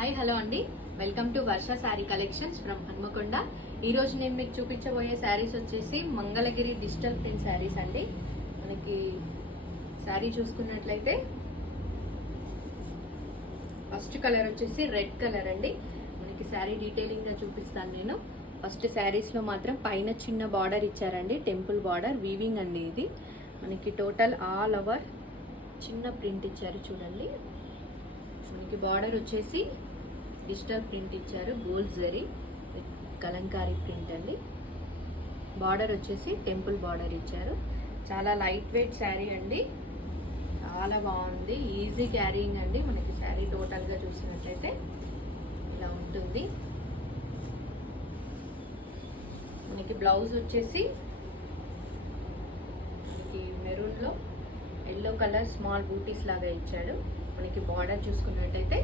Hi hello అండి, welcome to Varsha sari collections from Hanamkonda. ఈరోజు నేను మీకు చూపించబోయే శారీస్ వచ్చేసి మంగళగిరి డిజిటల్ ప్రింట్ శారీస్ అండి. మనకి శారీ చూసుకున్నట్లయితే ఫస్ట్ కలర్ వచ్చేసి రెడ్ కలర్ అండి. మనకి శారీ డీటెయిలింగ్గా చూపిస్తాను నేను. ఫస్ట్ శారీస్లో మాత్రం పైన చిన్న బార్డర్ ఇచ్చారండి, టెంపుల్ బార్డర్ వీవింగ్ అండి. ఇది మనకి టోటల్ ఆల్ ఓవర్ చిన్న ప్రింట్ ఇచ్చారు చూడండి. మనకి బార్డర్ వచ్చేసి డిజిటల్ ప్రింట్ ఇచ్చారు, గోల్డ్ జరీ కలంకారీ ప్రింట్ అండి. బార్డర్ వచ్చేసి టెంపుల్ బార్డర్ ఇచ్చారు. చాలా లైట్ వెయిట్ శారీ అండి, చాలా బాగుంది, ఈజీ క్యారీయింగ్ అండి. మనకి శారీ టోటల్గా చూసినట్లయితే ఇలా ఉంటుంది. మనకి బ్లౌజ్ వచ్చేసి మనకి మెరూన్లో ఎల్లో కలర్ స్మాల్ బూటీస్ లాగా ఇచ్చాడు. మనకి బార్డర్ చూసుకున్నట్టయితే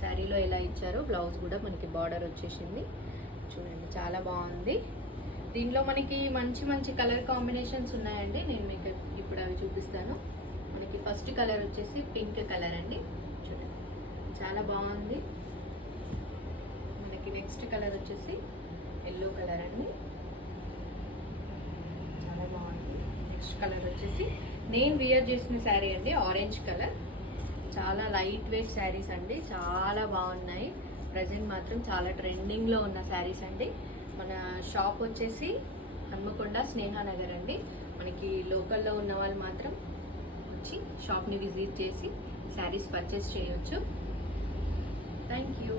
శారీలో ఎలా ఇచ్చారో బ్లౌజ్ కూడా మనకి బార్డర్ వచ్చేసింది చూడండి, చాలా బాగుంది. దీనిలో మనకి మంచి మంచి కలర్ కాంబినేషన్స్ ఉన్నాయండి, నేను మీకు ఇప్పుడు అవి చూపిస్తాను. మనకి ఫస్ట్ కలర్ వచ్చేసి పింక్ కలర్ అండి, చూడండి చాలా బాగుంది. మనకి నెక్స్ట్ కలర్ వచ్చేసి ఎల్లో కలర్ అండి, చాలా బాగుంది. నెక్స్ట్ కలర్ వచ్చేసి నేను వియర్ చేసిన శారీ అండి, ఆరెంజ్ కలర్. చాలా లైట్ వెయిట్ శారీస్ అండి, చాలా బాగున్నాయి. ప్రజెంట్ మాత్రం చాలా ట్రెండింగ్లో ఉన్న శారీస్ అండి. మన షాప్ వచ్చేసి హన్మకొండ స్నేహానగర్ అండి. మనకి లోకల్లో ఉన్న వాళ్ళు మాత్రం వచ్చి షాప్ని విజిట్ చేసి శారీస్ పర్చేస్ చేయొచ్చు. Thank you.